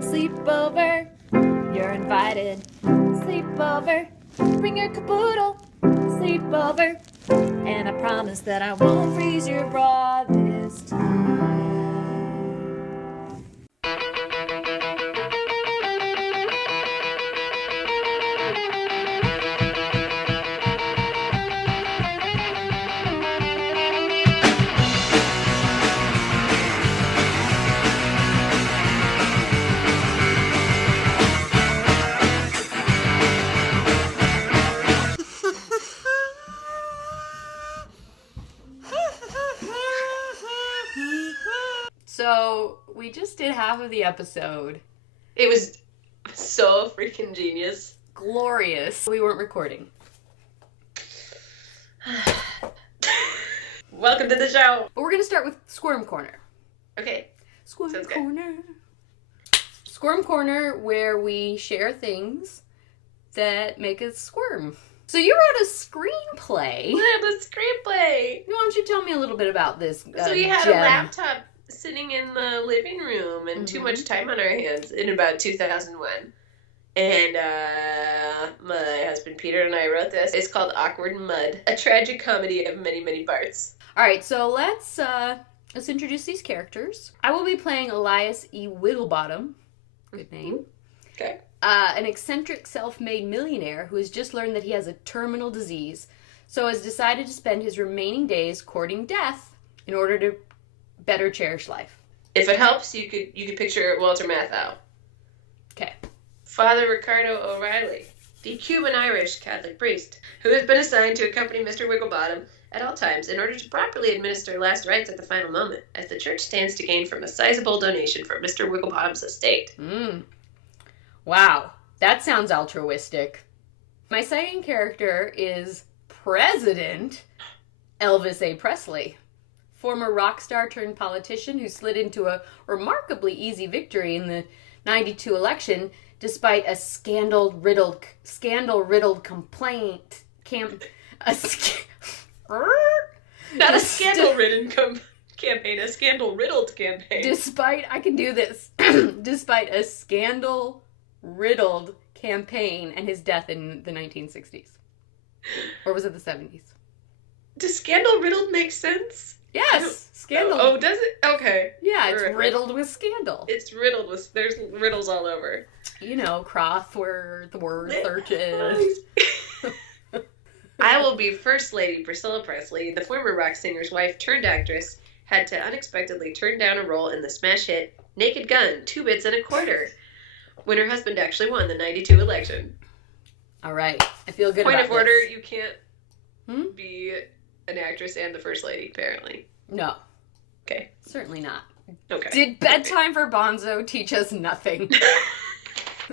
Sleepover, you're invited. Sleepover, bring your caboodle. Sleepover, and I promise that I won't freeze your bra this time. So, we just did half of the episode. It was so freaking genius. Glorious. We weren't recording. Welcome to the show. But we're going to start with Squirm Corner. Okay. Squirm Sounds Corner. Squirm Corner, where we share things that make us squirm. So you wrote a screenplay. I have a screenplay. Why don't you tell me a little bit about this? So we had gem. a laptop sitting in the living room and too much time on our hands in about 2001. And my husband Peter and I wrote this. It's called Awkward Mud, a tragic comedy of many, many parts. All right, so let's introduce these characters. I will be playing Elias E. Wigglebottom. Good name. Okay. An eccentric self-made millionaire who has just learned that he has a terminal disease, so has decided to spend his remaining days courting death in order to better cherish life. If it helps, you could picture Walter Matthau. Okay. Father Ricardo O'Reilly, the Cuban-Irish Catholic priest, who has been assigned to accompany Mr. Wigglebottom at all times in order to properly administer last rites at the final moment, as the church stands to gain from a sizable donation for Mr. Wigglebottom's estate. Wow, that sounds altruistic. My second character is President Elvis A. Presley, former rock star turned politician who slid into a remarkably easy victory in the 92 election despite a scandal-riddled complaint Not a scandal-ridden campaign, a scandal-riddled campaign. Despite a scandal-riddled campaign and his death in the 1960s. Or was it the 70s? Does scandal-riddled make sense? Yes! Scandal. Oh, does it? Okay. Yeah, it's riddled with scandal. It's riddled with... There's riddles all over. You know, crossword, the word searches. I will be First Lady Priscilla Presley, the former rock singer's wife turned actress, had to unexpectedly turn down a role in the smash hit Naked Gun, 2 bits and a quarter, when her husband actually won the 92 election. All right. I feel good about this. Point of order, you can't be an actress and the First Lady, apparently. No. Okay. Certainly not. Okay. Did Bedtime for Bonzo teach us nothing?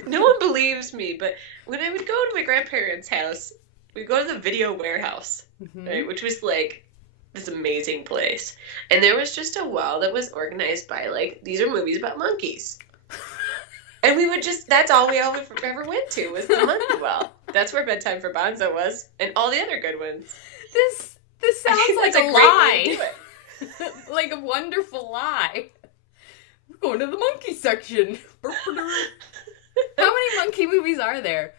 No one believes me, but when I would go to my grandparents' house, we'd go to the Video Warehouse, right, which was like this amazing place. And there was just a wall that was organized by, like, these are movies about monkeys. And we would just, that's all we ever went to was the monkey wall. That's where Bedtime for Bonzo was, and all the other good ones. This sounds like a lie. Like a wonderful lie. We're going to the monkey section. How many monkey movies are there?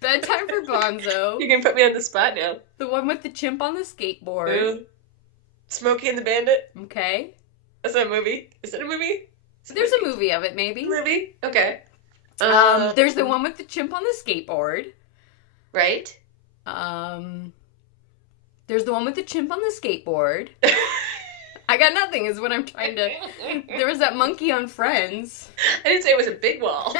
Bedtime for Bonzo. You can put me on the spot now. The one with the chimp on the skateboard. Ooh. Smokey and the Bandit. Okay. That's not a movie. Is it a movie? There's a movie of it, maybe. Movie? Okay. There's the one with the chimp on the skateboard. Right. There's the one with the chimp on the skateboard. I got nothing is what I'm trying to... There was that monkey on Friends. I didn't say it was a big wall.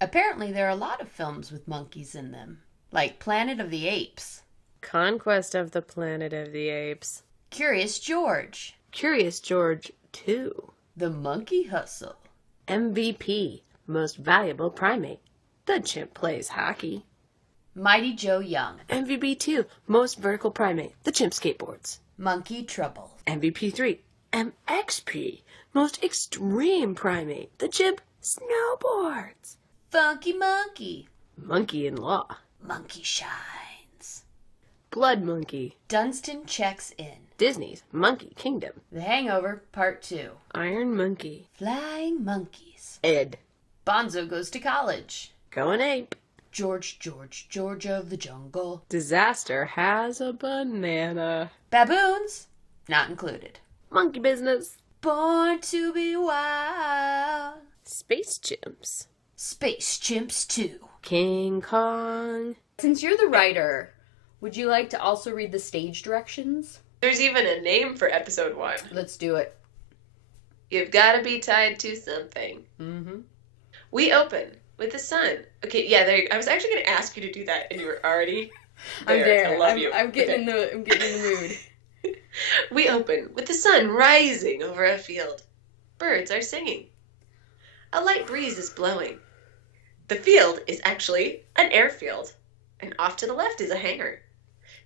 Apparently there are a lot of films with monkeys in them. Like Planet of the Apes. Conquest of the Planet of the Apes. Curious George. Curious George 2. The Monkey Hustle. MVP. Most Valuable Primate. The Chimp Plays Hockey. Mighty Joe Young. MVP 2. Most Vertical Primate. The Chimp Skateboards. Monkey Trouble. MVP 3. MXP. Most Extreme Primate. The Chimp Snowboards. Funky Monkey. Monkey in Law. Monkey Shines. Blood Monkey. Dunstan Checks In. Disney's Monkey Kingdom. The Hangover, Part 2. Iron Monkey. Flying Monkeys. Ed. Bonzo Goes to College. Going ape. George of the Jungle. Disaster has a banana. Baboons, not included. Monkey Business. Born to be Wild. Space Chimps. Space Chimps 2. King Kong. Since you're the writer, would you like to also read the stage directions? There's even a name for episode 1. Let's do it. You've got to be tied to something. Mm-hmm. We open with the sun. Okay, yeah, there. I was actually going to ask you to do that, and you were already I'm there. I love you. I'm getting in the mood. We open with the sun rising over a field. Birds are singing. A light breeze is blowing. The field is actually an airfield, and off to the left is a hangar.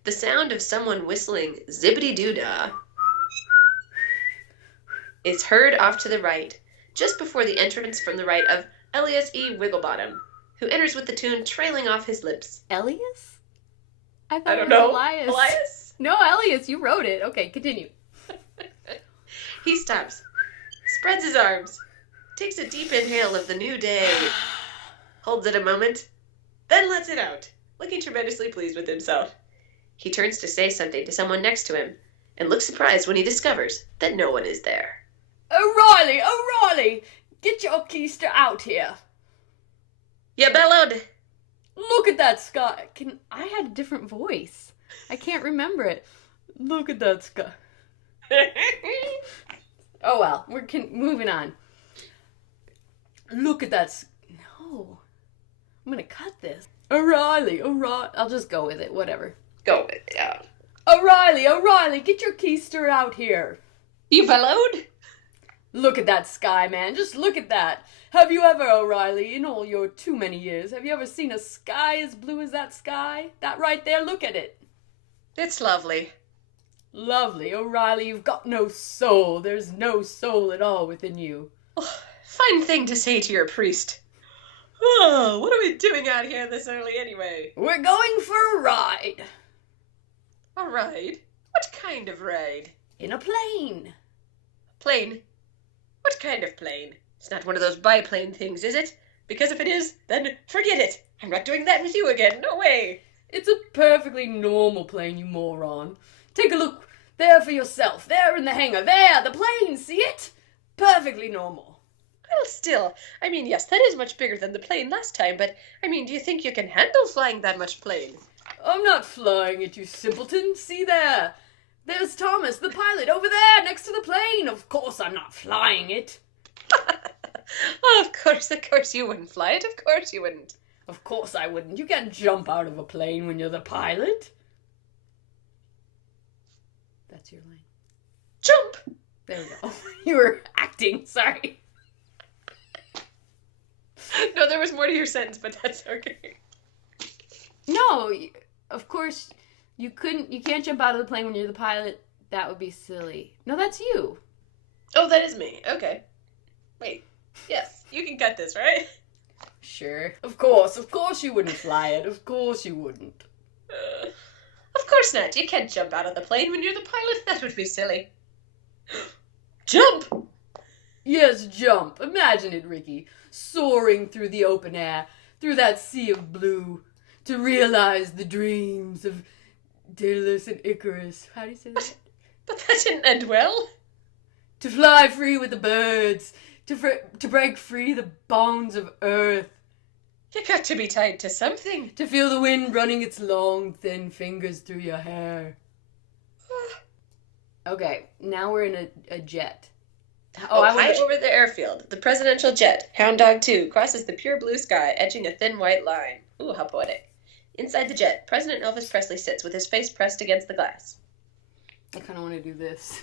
The sound of someone whistling zippity-doo-dah is heard off to the right, just before the entrance from the right of Elias E. Wigglebottom, who enters with the tune trailing off his lips. Elias? I don't it was know. Elias. Elias? No, Elias, you wrote it. Okay, continue. He stops, spreads his arms, takes a deep inhale of the new day, holds it a moment, then lets it out, looking tremendously pleased with himself. He turns to say something to someone next to him, and looks surprised when he discovers that no one is there. O'Reilly! Get your keister out here. You bellowed. Look at that sky. I had a different voice. I can't remember it. Look at that sky. Oh well, we're moving on. Look at that. No. I'm gonna cut this. O'Reilly. I'll just go with it, whatever. Go with it, yeah. O'Reilly, get your keister out here. You bellowed? Look at that sky, man. Just look at that. Have you ever, O'Reilly, in all your too many years, have you ever seen a sky as blue as that sky? That right there, look at it. It's lovely. Lovely. O'Reilly, you've got no soul. There's no soul at all within you. Oh, fine thing to say to your priest. Oh, what are we doing out here this early anyway? We're going for a ride. A ride? What kind of ride? In a plane. Plane? What kind of plane? It's not one of those biplane things, is it? Because if it is, then forget it. I'm not doing that with you again. No way. It's a perfectly normal plane, you moron. Take a look there for yourself. There in the hangar. There, the plane. See it? Perfectly normal. Well, still, I mean, yes, that is much bigger than the plane last time, but, I mean, do you think you can handle flying that much plane? I'm not flying it, you simpleton. See there. There's Thomas, the pilot, over there, next to the plane. Of course I'm not flying it. Oh, of course you wouldn't fly it. Of course you wouldn't. Of course I wouldn't. You can't jump out of a plane when you're the pilot. That's your line. Jump! There we go. You were acting, sorry. No, there was more to your sentence, but that's okay. No, of course you can't jump out of the plane when you're the pilot. That would be silly. No, that's you. Oh, that is me. Okay. Wait. Yes, you can cut this, right? Sure. Of course you wouldn't fly it. Of course you wouldn't. Of course not. You can't jump out of the plane when you're the pilot. That would be silly. Jump! Yes, jump. Imagine it, Ricky. Soaring through the open air, through that sea of blue, to realize the dreams of Daedalus and Icarus. How do you say that? But that didn't end well. To fly free with the birds, to break free the bonds of earth. You got to be tied to something. To feel the wind running its long, thin fingers through your hair. Okay, now we're in a jet. High over the airfield, the presidential jet, Hound Dog 2, crosses the pure blue sky, edging a thin white line. Ooh, how poetic. Inside the jet, President Elvis Presley sits with his face pressed against the glass. I kind of want to do this.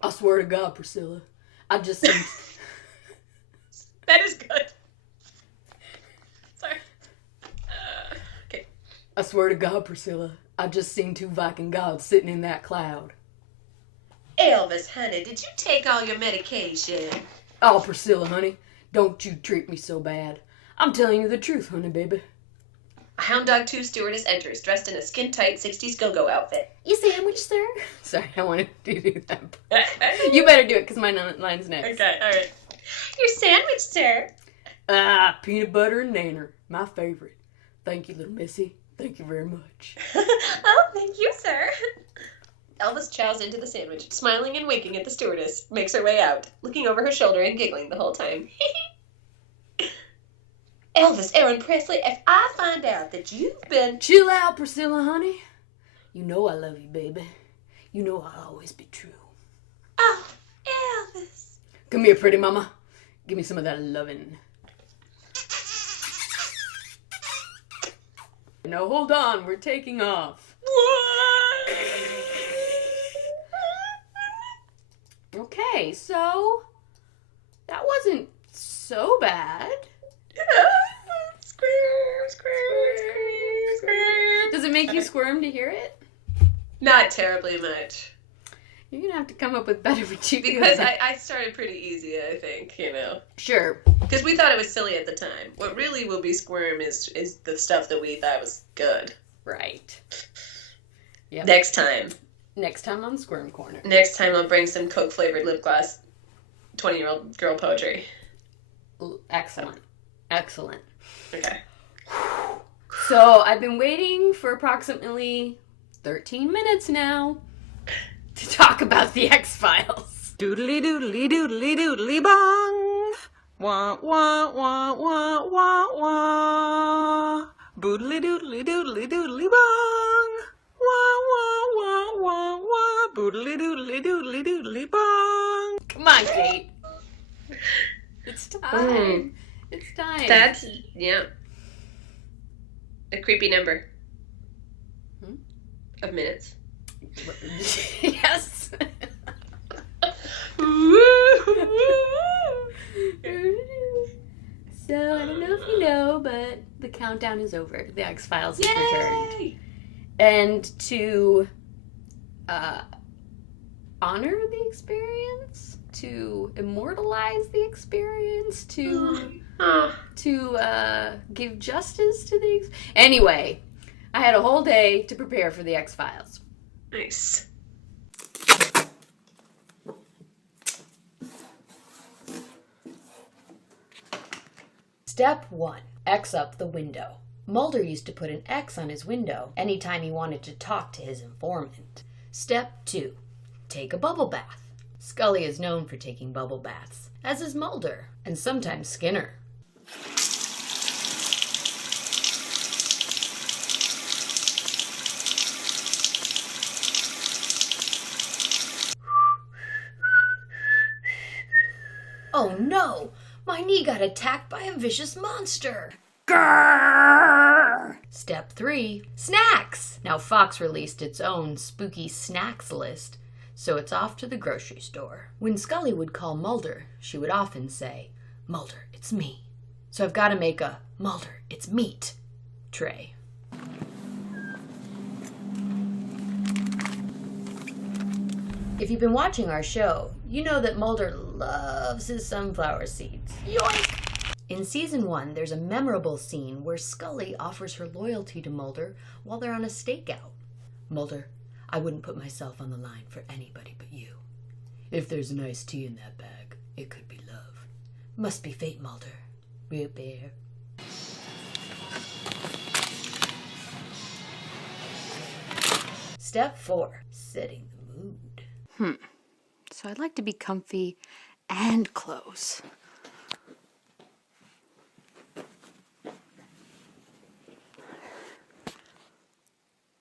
I swear to God, Priscilla, I just seen... That is good. Sorry. Okay. I swear to God, Priscilla, I just seen 2 Viking gods sitting in that cloud. Elvis, honey, did you take all your medication? Oh, Priscilla, honey, don't you treat me so bad. I'm telling you the truth, honey, baby. A Hound Dog 2 stewardess enters, dressed in a skin-tight 60s go-go outfit. You sandwich, sir? Sorry, I wanted to do that. You better do it, because my line's next. Okay, alright. Your sandwich, sir. Peanut butter and nanner. My favorite. Thank you, little missy. Thank you very much. Oh, thank you, sir. Elvis chows into the sandwich, smiling and winking at the stewardess, makes her way out, looking over her shoulder and giggling the whole time. Elvis Aaron Presley, if I find out that you've been... Chill out, Priscilla, honey. You know I love you, baby. You know I'll always be true. Oh, Elvis. Come here, pretty mama. Give me some of that lovin'. No, hold on. We're taking off. What? Okay, so that wasn't so bad. Squirm, squirm, squirm, squirm. Does it make you squirm to hear it? Not terribly much. You're gonna have to come up with better material. Because I started pretty easy, I think, you know. Sure. Because we thought it was silly at the time. What really will be squirm is the stuff that we thought was good. Right. Yep. Next time. Next time on Squirm Corner. Next time I'll bring some Coke-flavored lip gloss 20-year-old girl poetry. Excellent. Excellent. Okay. So I've been waiting for approximately 13 minutes now to talk about the X-Files. Doodly doodly doodly doodly bong. Wah wah wah wah wah wah. Boodly doodly doodly doodly bong. Wah wah wah wah wah. Boodly doodly doodly doodly bong. Come on, Kate. It's time. It's time. That's, yeah. A creepy number. Of minutes. Yes. So, I don't know if you know, but the countdown is over. The X-Files has returned. And to honor the experience, to immortalize the experience, to give justice to the Anyway, I had a whole day to prepare for the X-Files. Nice. Step 1. X up the window. Mulder used to put an X on his window anytime he wanted to talk to his informant. Step 2. Take a bubble bath. Scully is known for taking bubble baths, as is Mulder, and sometimes Skinner. Oh no! My knee got attacked by a vicious monster! Grrr! Step 3. Snacks! Now Fox released its own spooky snacks list, so it's off to the grocery store. When Scully would call Mulder, she would often say, "Mulder, it's me." So I've got to make a "Mulder, it's meat" tray. If you've been watching our show, you know that Mulder loves his sunflower seeds. Yoink! In season 1, there's a memorable scene where Scully offers her loyalty to Mulder while they're on a stakeout. "Mulder, I wouldn't put myself on the line for anybody but you. If there's an iced tea in that bag, it could be love. Must be fate, Mulder. Root beer." Step 4. Setting the mood. So I'd like to be comfy and close.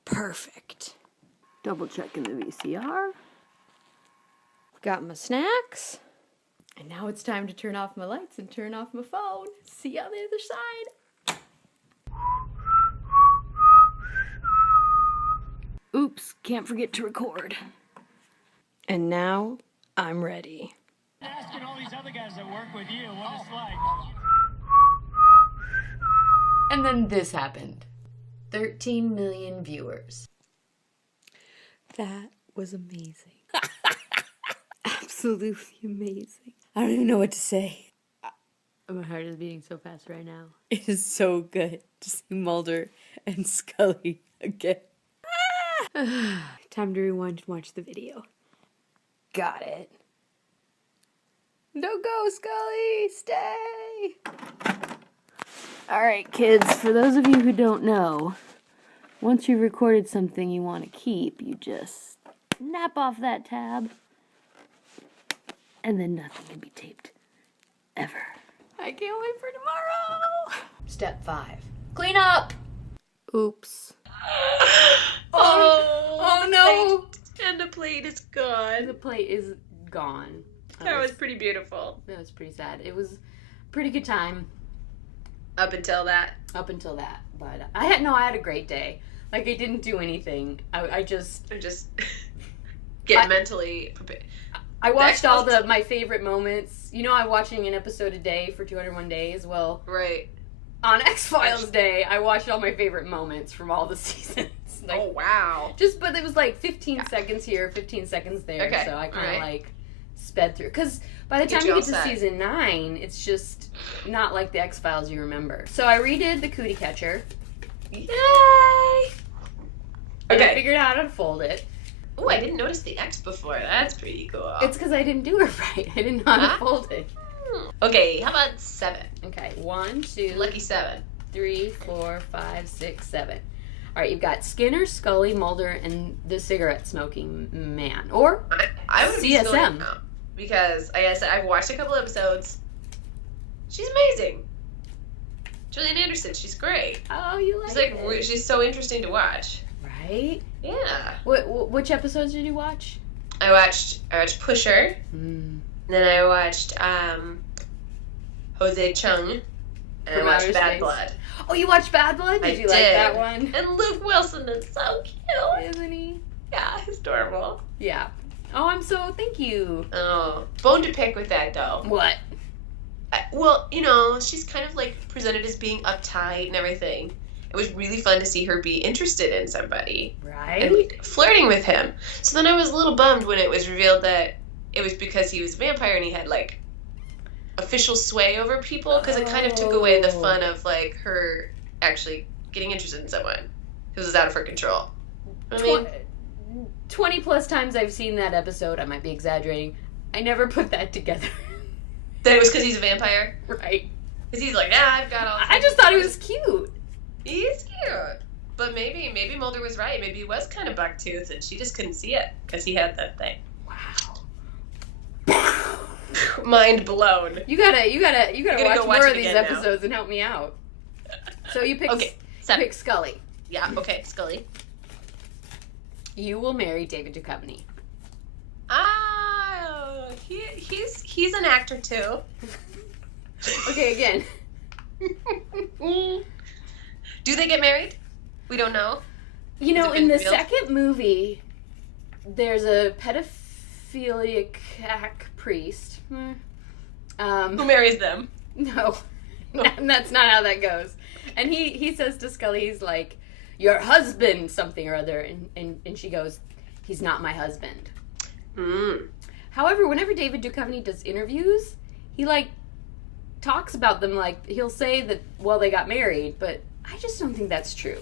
Perfect. Double checking the VCR. Got my snacks. And now it's time to turn off my lights and turn off my phone. See you on the other side. Oops, can't forget to record. And now I'm ready. Asking all these other guys that work with you what it's like. And then this happened. 13 million viewers. That was amazing. Absolutely amazing. I don't even know what to say. My heart is beating so fast right now. It is so good to see Mulder and Scully again. Time to rewind and watch the video. Got it. Don't go, Scully! Stay! Alright, kids, for those of you who don't know, once you've recorded something you want to keep, you just snap off that tab, and then nothing can be taped. Ever. I can't wait for tomorrow! Step 5. Clean up! Oops. Oh no! And the plate is gone. The plate is gone. That was pretty beautiful. That was pretty sad. It was a pretty good time. Up until that. But I had a great day. Like, I didn't do anything. I just get mentally prepared. I watched all my favorite moments. You know, I'm watching an episode a day for 201 days. Well, right. On X-Files Day, I watched all my favorite moments from all the seasons. Like, oh, wow. But it was like 15 seconds here, 15 seconds there. Okay. So I kind of like sped through. Because by the time you get to season 9, it's just not like the X-Files you remember. So I redid the Cootie Catcher. Yay! And I figured out how to fold it. Oh, I didn't notice the X before. That's pretty cool. It's because I didn't do it right. I didn't know how to fold it. Okay, how about 7? Okay, 1, 2, lucky 7, 3, 4, 5, 6, 7. All right, you've got Skinner, Scully, Mulder, and the cigarette-smoking man. Or I would be CSM. Now because, like I said, I've watched a couple episodes. She's amazing. Gillian Anderson, she's great. Oh, you like it? She's so interesting to watch. Right? Yeah. Which episodes did you watch? I watched Pusher. Then I watched Jose Chung. And I watched Bad Blood. Oh, you watched Bad Blood? Did you like that one? And Luke Wilson is so cute. Isn't he? Yeah, he's adorable. Yeah. Oh, thank you. Oh, bone to pick with that, though. What? Well, you know, she's kind of like presented as being uptight and everything. It was really fun to see her be interested in somebody. Right. And like, flirting with him. So then I was a little bummed when it was revealed that it was because he was a vampire and he had like official sway over people, because it kind of took away the fun of like her actually getting interested in someone who was out of her control. I mean, 20 plus times I've seen that episode. I might be exaggerating. I never put that together. That it was because he's a vampire? Right. Because he's like, I got all... I just thought he was cute. He's cute. But maybe Mulder was right. Maybe he was kind of bucktooth and she just couldn't see it because he had that thing. Wow. Mind blown. You gotta watch more of these episodes now. and help me out. So you pick Scully. Yeah, okay, Scully. You will marry David Duchovny. Oh, he's an actor too. Okay, again. Do they get married? We don't know. You know, in the second movie, there's a pedophiliac priest. Who marries them? No. That's not how that goes. And he says to Scully, he's like, your husband something or other. And she goes, he's not my husband. However, whenever David Duchovny does interviews, he like talks about them like he'll say that, well, they got married, but I just don't think that's true.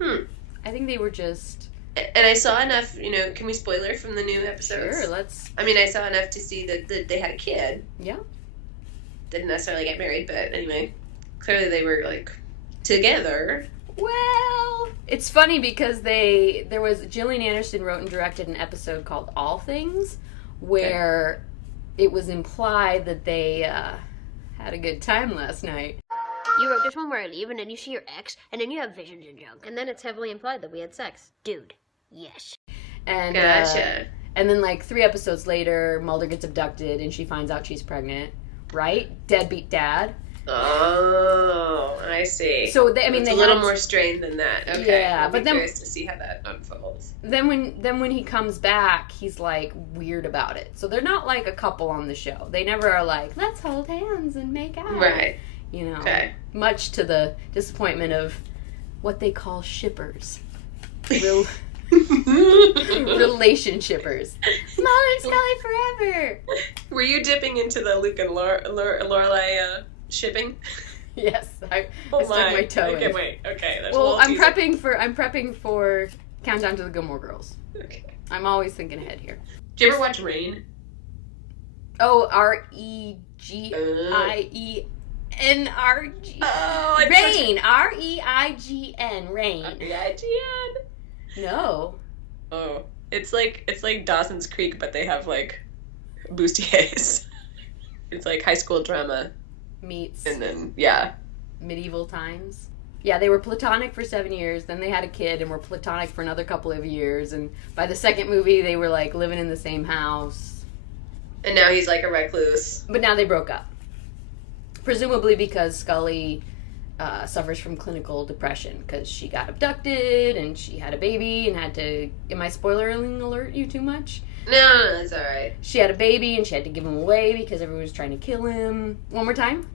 I think they were just... And I saw enough, you know, can we spoiler from the new episodes? Sure, let's... I mean, I saw enough to see that they had a kid. Yeah. Didn't necessarily get married, but anyway. Clearly they were, like, together. Well, it's funny because Gillian Anderson wrote and directed an episode called All Things, where it was implied that they had a good time last night. You wrote this one where I leave, and then you see your ex, and then you have visions and junk. And then it's heavily implied that we had sex. Dude, yes. And, gotcha. And then, like, 3 episodes later, Mulder gets abducted, and she finds out she's pregnant. Right? Deadbeat dad. Oh, I see. So, it's a little more strained than that. Okay. Yeah, but then... curious to see how that unfolds. Then when he comes back, he's, like, weird about it. So they're not, like, a couple on the show. They never are like, let's hold hands and make out. Right. You know, much to the disappointment of what they call shippers. Relationshippers. Mulder and Scully forever. Were you dipping into the Luke and Lorelai shipping? Yes, I Oh stuck my toe okay, in. wait. Okay, that's Well, a little I'm teaser. prepping for Countdown to the Gilmore Girls. Okay. I'm always thinking ahead here. Did you ever watch Rain? Oh, REGIENRG. Oh, Rain. REIGN. Rain. R-E-I-G-N. No. Oh, it's like Dawson's Creek, but they have like bustiers. It's like high school drama, Meets and then yeah. medieval times. Yeah, they were platonic for 7 years, then they had a kid and were platonic for another couple of years, and by the second movie they were like living in the same house. And now he's like a recluse. But now they broke up. Presumably because Scully suffers from clinical depression because she got abducted and she had a baby and had to... Am I spoiling alert you too much? No, that's alright. She had a baby and she had to give him away because everyone was trying to kill him. One more time.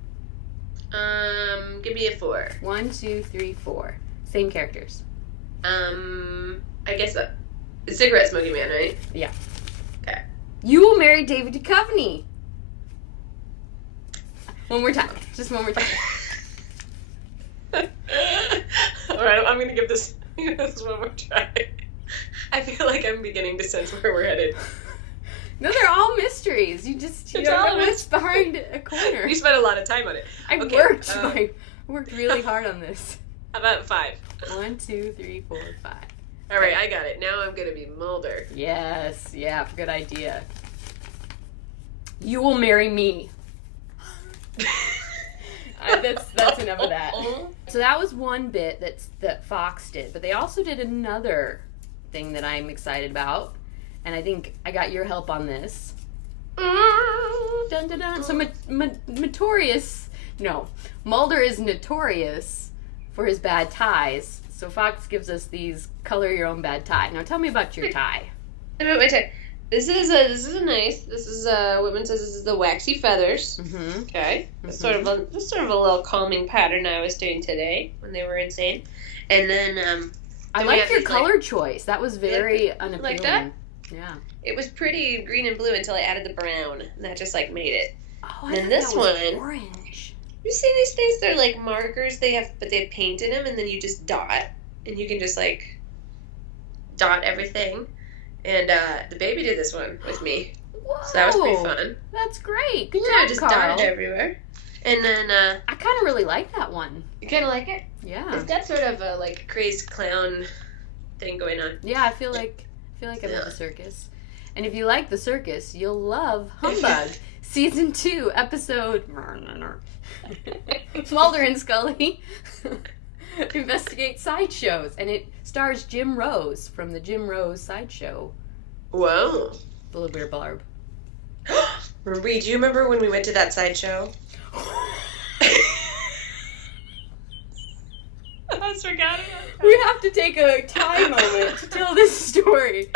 Give me a 4. 1, 2, 3, 4. Same characters. I guess a cigarette smoking man, right? Yeah. Okay. You will marry David Duchovny. One more time. Just one more time. Alright, I'm gonna give this one more try. I feel like I'm beginning to sense where we're headed. No, they're all mysteries. You It's don't all know what's behind a corner. You spent a lot of time on it. I Okay, worked really hard on this. How about 5? 1, 2, 3, 4, 5. Alright, I got it. Now I'm gonna be Mulder. Yes, yeah, good idea. You will marry me. That's enough of that. So that was one bit that Fox did, but they also did another thing that I'm excited about, and I think I got your help on this. Dun, dun, dun. So Mulder is notorious for his bad ties. So Fox gives us these color your own bad tie. Now tell me about your tie. This is nice. This is Whitman says this is the waxy feathers. Mm-hmm. Okay, that's sort of a little calming pattern I was doing today when they were insane. And then I we like have your these, color choice. That was very unappealing. like that? Yeah. It was pretty green and blue until I added the brown, and that just like made it. Oh, I And thought this that was one- orange. You see these things? They're like markers. They have paint in them, and then you just dot, and you can just like dot everything. And the baby did this one with me, Whoa. so that was pretty fun. That's great. Good Yeah, job, just Carl. dotted everywhere. And then I kind of really like that one. you kind of like it. Yeah. It's got sort of a like crazed clown thing going on. Yeah, I feel like I'm at the circus. And if you like the circus, you'll love Humbug, Season 2, Episode... Mulder and Scully investigate sideshows. And it stars Jim Rose from the Jim Rose sideshow. Whoa. Blue Bear Barb. Marie, do you remember when we went to that sideshow? I forgot about that. We have to take a time moment to tell this story.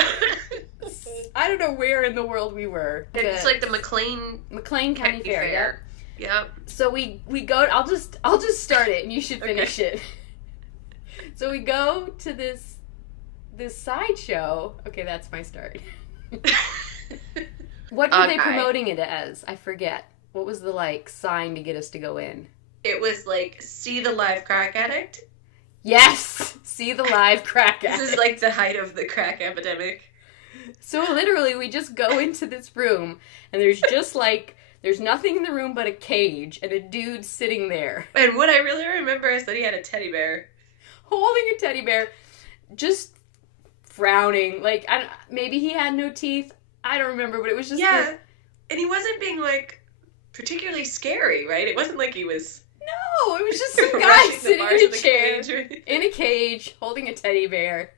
I don't know where in the world we were. It's like the McLean County Fair. Yep. So we go. I'll just start it, and you should finish it. So we go to this sideshow. Okay, that's my start. What were they promoting it as? I forget. What was the sign to get us to go in? It was like, see the live crack addict. Yes, see the live crack addict. This is like the height of the crack epidemic. So literally, we just go into this room, and there's just there's nothing in the room but a cage and a dude sitting there. And what I really remember is that he had a teddy bear. Holding a teddy bear, just frowning. Maybe he had no teeth. I don't remember, but it was just... Yeah, and he wasn't being, particularly scary, right? It wasn't like he was... No, it was just some guy rushing the sitting bars in of a the chair, cage, right? in a cage, holding a teddy bear.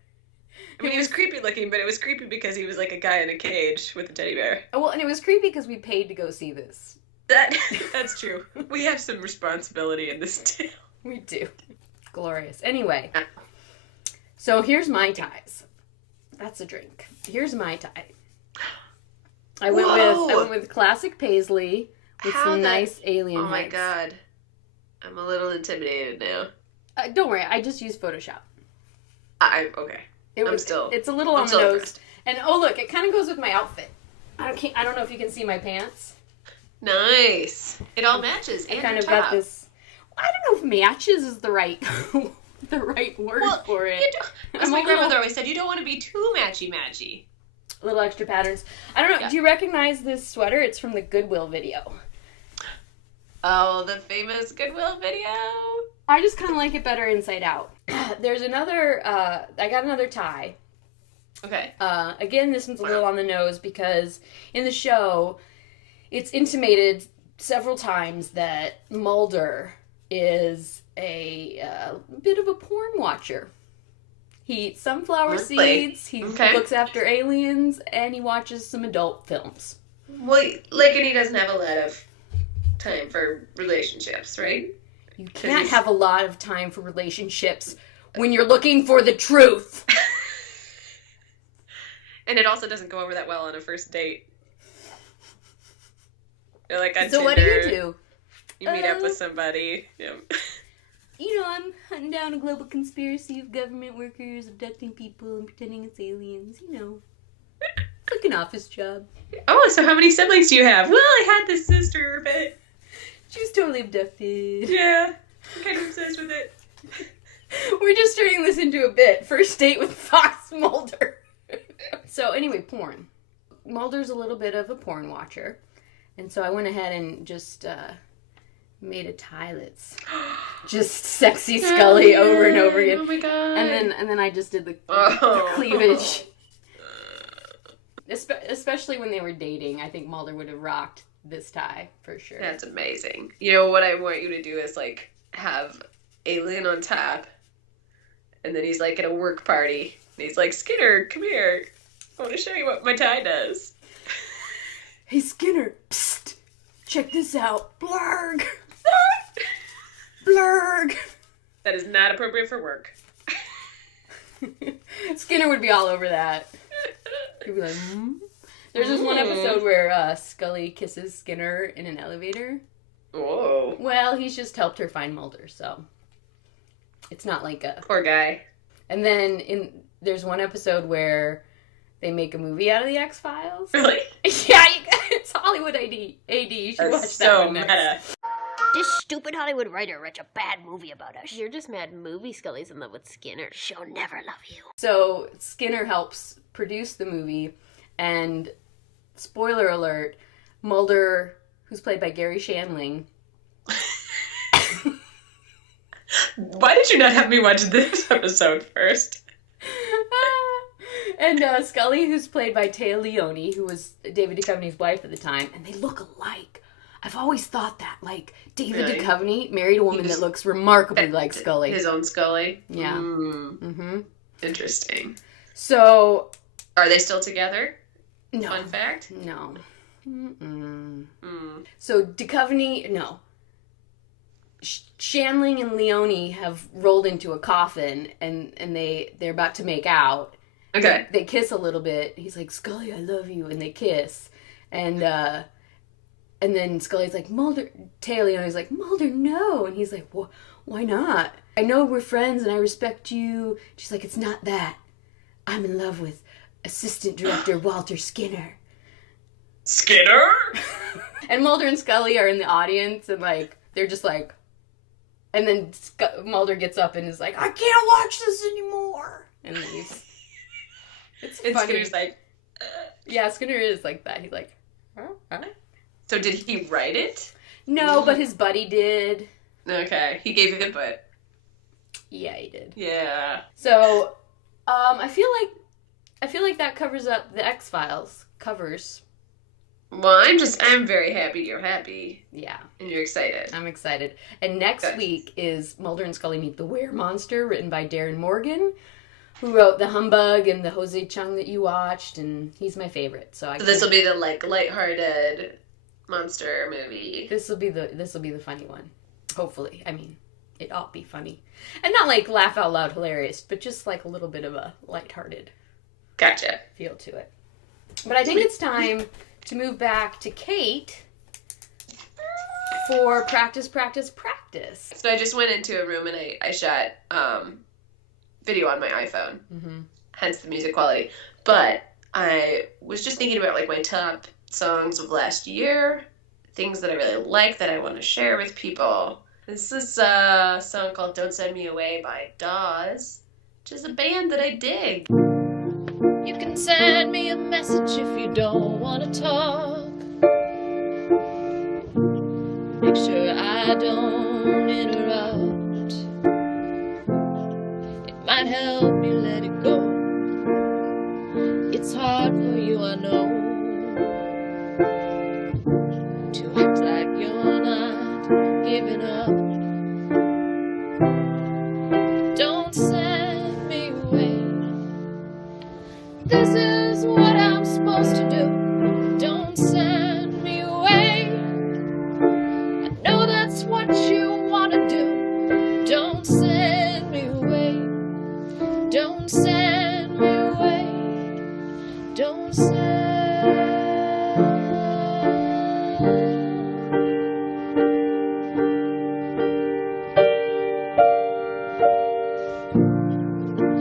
I mean, he was creepy looking, but it was creepy because he was like a guy in a cage with a teddy bear. Oh, well, and it was creepy because we paid to go see this. That's true. We have some responsibility in this tale. We do. Glorious. Anyway, so here's my ties. That's a drink. Here's my tie. I went with classic paisley with some nice alien Oh my heads. god. I'm a little intimidated now. Don't worry, I just used Photoshop. Okay. It's a little on the nose. And oh look, it kind of goes with my outfit. I don't know if you can see my pants. Nice. It all matches. I And kind your of got top. this. I don't know if matches is the right the right word for it. As my grandmother always said, you don't want to be too matchy-matchy. Little extra patterns. I don't know. Yeah. Do you recognize this sweater? It's from the Goodwill video. Oh, the famous Goodwill video. I just kind of like it better inside out. There's another. I got another tie. Okay. Again, this one's a little on the nose because in the show, it's intimated several times that Mulder is a bit of a porn watcher. He eats sunflower seeds, he looks after aliens, and he watches some adult films. Well, and he doesn't have a lot of time for relationships, right? You can't have a lot of time for relationships when you're looking for the truth. And it also doesn't go over that well on a first date. You're like on So Tinder, what do you do? You meet up with somebody. Yeah. You know, I'm hunting down a global conspiracy of government workers abducting people and pretending it's aliens. You know, it's like an office job. Oh, so how many siblings do you have? Well, I had this sister, but She was totally abducted. yeah, I'm kind of obsessed with it. We're just turning this into a bit. First date with Fox Mulder. So anyway, porn. Mulder's a little bit of a porn watcher. And so I went ahead and just made a tie that's just sexy Scully over and over again. Oh my god. And then I just did the cleavage. Especially when they were dating. I think Mulder would have rocked this tie for sure. That's amazing. You know, what I want you to do is, like, have Alien on top, and then he's, like, at a work party, and he's like, Skinner, come here. I want to show you what my tie does. Hey, Skinner, psst, check this out. Blurg. Blurg. That is not appropriate for work. Skinner would be all over that. He'd be like, There's this one episode where Scully kisses Skinner in an elevator. Whoa. Well, he's just helped her find Mulder, so it's not like a... Poor guy. And then there's one episode where they make a movie out of the X-Files. Really? Yeah, it's Hollywood AD. You should watch that one next. Meta. This stupid Hollywood writer writes a bad movie about us. You're just mad movie Scully's in love with Skinner. She'll never love you. So Skinner helps produce the movie, and spoiler alert, Mulder, who's played by Gary Shandling. Why did you not have me watch this episode first? And Scully, who's played by Téa Leoni, who was David Duchovny's wife at the time, and they look alike. I've always thought that, like, David Duchovny married a woman that looks remarkably like Scully. His own Scully? Yeah. Mm-hmm. Interesting. So... Are they still together? No. Fun fact? No. So Duchovny, no. Shandling and Leoni have rolled into a coffin, and they're about to make out. Okay. They kiss a little bit. He's like, Scully, I love you, and they kiss. And then Scully's like, Mulder, Téa Leoni's like, Mulder, no. And he's like, why not? I know we're friends and I respect you. She's like, it's not that. I'm in love with Assistant Director Walter Skinner. Skinner? And Mulder and Scully are in the audience, and, like, they're just like... And then Mulder gets up and is like, I can't watch this anymore. And leaves. It's funny. Skinner's like... Yeah, Skinner is like that. He's like... Huh? So did he write it? No, but his buddy did. Okay. He gave you input. Yeah, he did. Yeah. So, I feel like that covers up the X-Files covers. Well, I'm very happy you're happy. Yeah. And you're excited. I'm excited. And next week is Mulder and Scully Meet the Were-Monster, written by Darren Morgan, who wrote The Humbug and the Jose Chung that you watched, and he's my favorite. So this will be the, like, lighthearted monster movie. This will be the funny one. Hopefully. I mean, it ought to be funny. And not like laugh out loud hilarious, but just like a little bit of a lighthearted Gotcha. feel to it. But I think it's time to move back to Kate for practice. So I just went into a room and I shot video on my iPhone. Hence the music quality. But I was just thinking about, like, my top songs of last year things that I really like that I want to share with people. This is a song called Don't Send Me Away by Dawes, which is a band that I dig. You can send me a message if you don't want to talk. Make sure I don't interrupt. It might help me let it go. It's hard for you, I know, to act like you're not giving up. Don't send me away. This is what I'm supposed to do. Don't send me away. I know that's what you want to do. Don't send me away. Don't send me away. Don't send.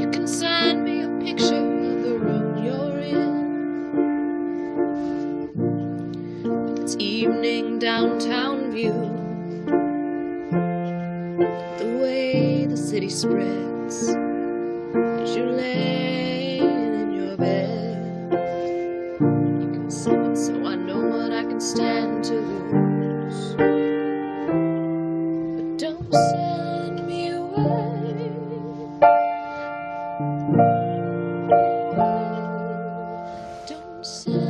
You can send me a picture of the room you're in. It's evening downtown view. The way the city spreads as you lay in your bed. You can send it so I know what I can stand to lose. But don't send me away. Don't send me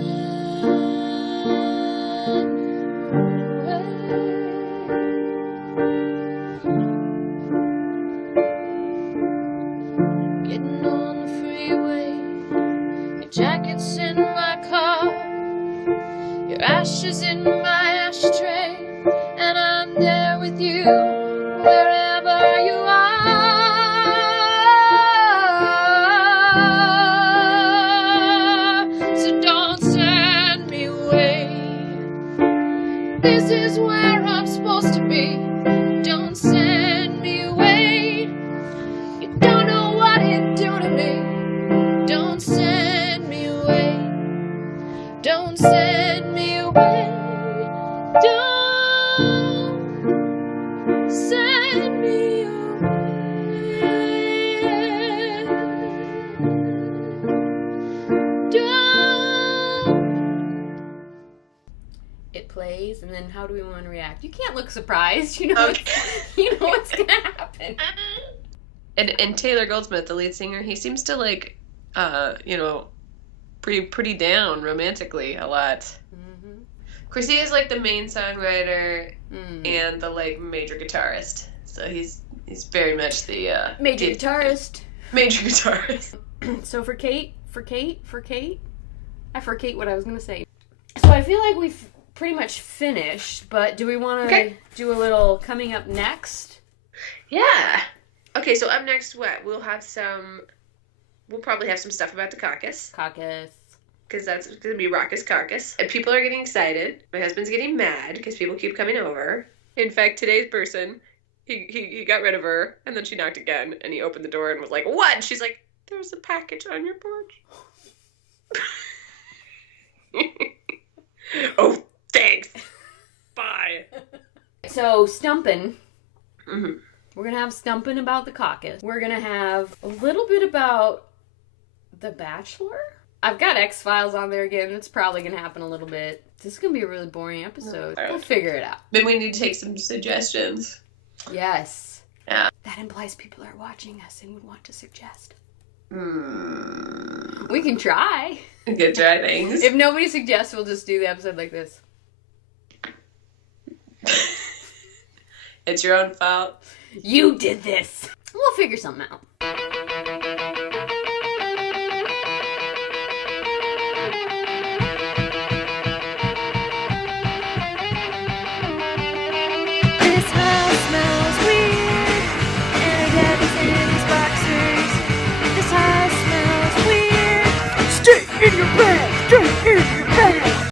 away. Getting on the freeway, your jacket's in my car, your ashes in my ashtray, and I'm there with you wherever you are. So don't send me away. This is where I'm supposed to be. Don't send me away. You don't know what it do to me. Don't send me away. Don't send me away. Don't send me away. Don't. It plays, and then how do we want to react? You can't look surprised. You know, Okay. you know what's gonna happen. And Taylor Goldsmith, the lead singer, he seems to like, pretty down romantically a lot. Mm-hmm. Chrissy is like the main songwriter and the like major guitarist. So he's very much the Major the- guitarist. Major guitarist. So for Kate, I forget what I was gonna say. So I feel like we've pretty much finished, but do we want to do a little coming up next? Yeah. Okay, so up next, we'll probably have some stuff about the caucus. Because that's going to be Raucous Caucus. And people are getting excited. My husband's getting mad because people keep coming over. In fact, today's person, he got rid of her, and then she knocked again, and he opened the door and was like, "What?" And she's like, "There's a package on your porch." Oh, thanks. Bye. So stumping. Mm-hmm. We're gonna have stumping about the caucus. We're gonna have a little bit about The Bachelor. I've got X-Files on there again. It's probably gonna happen a little bit. This is gonna be a really boring episode. We'll figure it out. Then we need to take some suggestions. Yes. Yeah. That implies people are watching us and would want to suggest. Mm. We can try. Good try things. If nobody suggests, we'll just do the episode like this. It's your own fault. You did this. We'll figure something out.